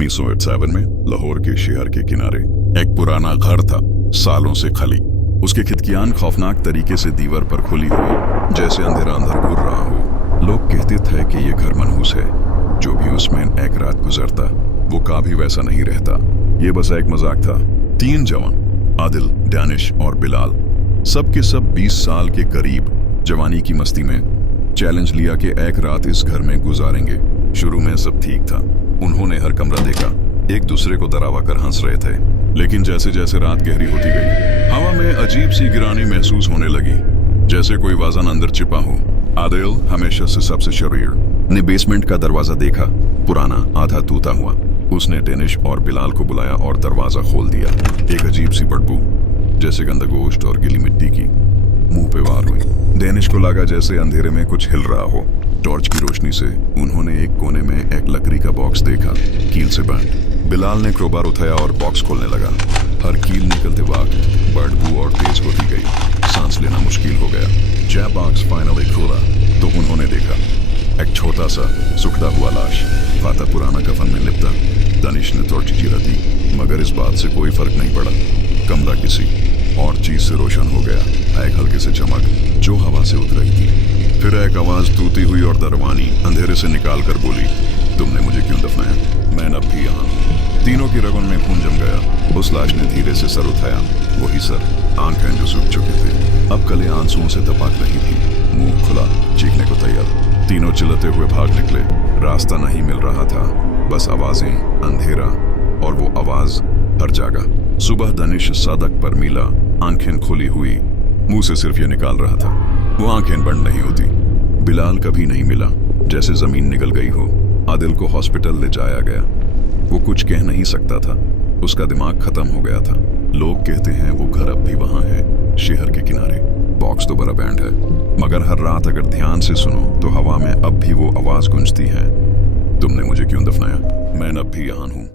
1987 में लाहौर के शहर के किनारे एक पुराना घर था, सालों से खाली। उसकी खिड़कियां खौफनाक तरीके से दीवार पर खुली हुई, जैसे अंधेरा अंदर घूर रहा हो। लोग कहते थे कि ये घर मनहूस है। जो भी उसमें एक रात गुजरता वो कभी वैसा नहीं रहता। ये बस एक मजाक था। 3 जवान, आदिल, डैनिश और बिलाल, सब के सब 20 साल के करीब, जवानी की मस्ती में चैलेंज लिया कि एक रात इस घर में गुजारेंगे। शुरू में सब ठीक था। उन्होंने हर कमरा देखा, एक दूसरे को डरावा कर हंस रहे थे। लेकिन जैसे जैसे रात गहरी होती गई, हवा में अजीब सी गिरानी महसूस होने लगी, जैसे कोई वजन अंदर छिपा हो। आदिल, हमेशा से सबसे शरीर, ने बेसमेंट का दरवाजा देखा, पुराना, आधा टूटा हुआ। उसने डेनिश और बिलाल को बुलाया और दरवाजा खोल दिया। एक अजीब सी बदबू, जैसे गंदा गोश्त और गीली मिट्टी की, मुंह पे वार हुई। डेनिश को लगा जैसे अंधेरे में कुछ हिल रहा हो। टॉर्च की रोशनी से उन्होंने एक कोने में एक लकड़ी का बॉक्स देखा, कील से बंद। बिलाल ने क्रोबार उठाया और बॉक्स खोलने लगा। हर कील निकलते वक्त बदबू और तेज होती गई। सांस लेना मुश्किल हो गया। जब बॉक्स फाइनली खोला तो उन्होंने देखा एक छोटा सा सुखता हुआ लाश, फाता पुराना कफन में लिपटा। दानिश ने टॉर्च चिरा दी, मगर इस बात से कोई फर्क नहीं पड़ा। कमरा किसी और चीज से रोशन हो गया। एक हल्के से चमक जो हवा से उतर रही थी। फिर एक आवाज टूटी हुई और दरवानी अंधेरे से निकाल कर बोली, तुमने मुझे क्यों दफनाया? मैं अब भी यहाँ। तीनों की रगों में खून जम गया। उस लाश ने धीरे से सर उठाया, वही सर, आंखें जो सूख चुके थे अब कले आंसुओं से दपाक रही थी, मुंह खुला, चीखने को तैयार। तीनों चिल्लाते हुए भाग निकले। रास्ता नहीं मिल रहा था, बस आवाजें, अंधेरा और वो आवाज हर जगह। सुबह दानिश सड़क पर मिला, आंखें खोली हुई, मुंह से सिर्फ ये निकाल रहा था, वो आंखें बंद नहीं होती। बिलाल कभी नहीं मिला, जैसे जमीन निकल गई हो। आदिल को हॉस्पिटल ले जाया गया। वो कुछ कह नहीं सकता था, उसका दिमाग खत्म हो गया था। लोग कहते हैं वो घर अब भी वहां है, शहर के किनारे। बॉक्स तो बड़ा बैंड है, मगर हर रात अगर ध्यान से सुनो तो हवा में अब भी वो आवाज गूंजती है, तुमने मुझे क्यों दफनाया? मैं अब भी यहाँ हूँ।